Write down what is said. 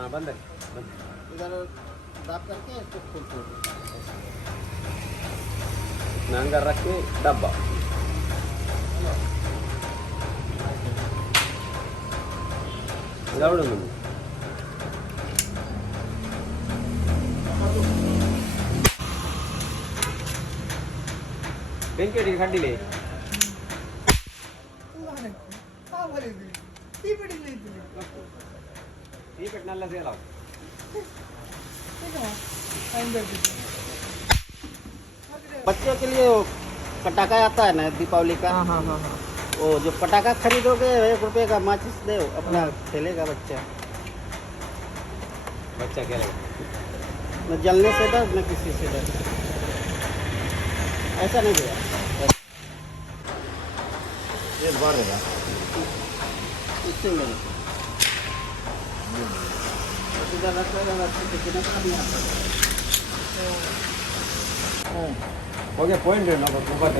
हाँ बंद है बंद। इधर दाब करके इसको खोलते हो। इसमें अंदर रख के डब्बा लाउड में बेंच टी खड्डी ले टी पेटनाला से लाओ बच्चों के लिए वो पटाखा आता है ना दीपावली का। हाँ हाँ हाँ हाँ वो जो पटाखा खरीदोगे 1 रुपये का माचिस दे अपना खेलेगा बच्चा। बच्चा क्या लेगा न जलने से डर न किसी से डर। ऐसा नहीं भैया। ये बाहर देगा इससे ले लो। इधर रख लेगा कितना खाली आता है। हो गया पॉइंट है ना ऊपर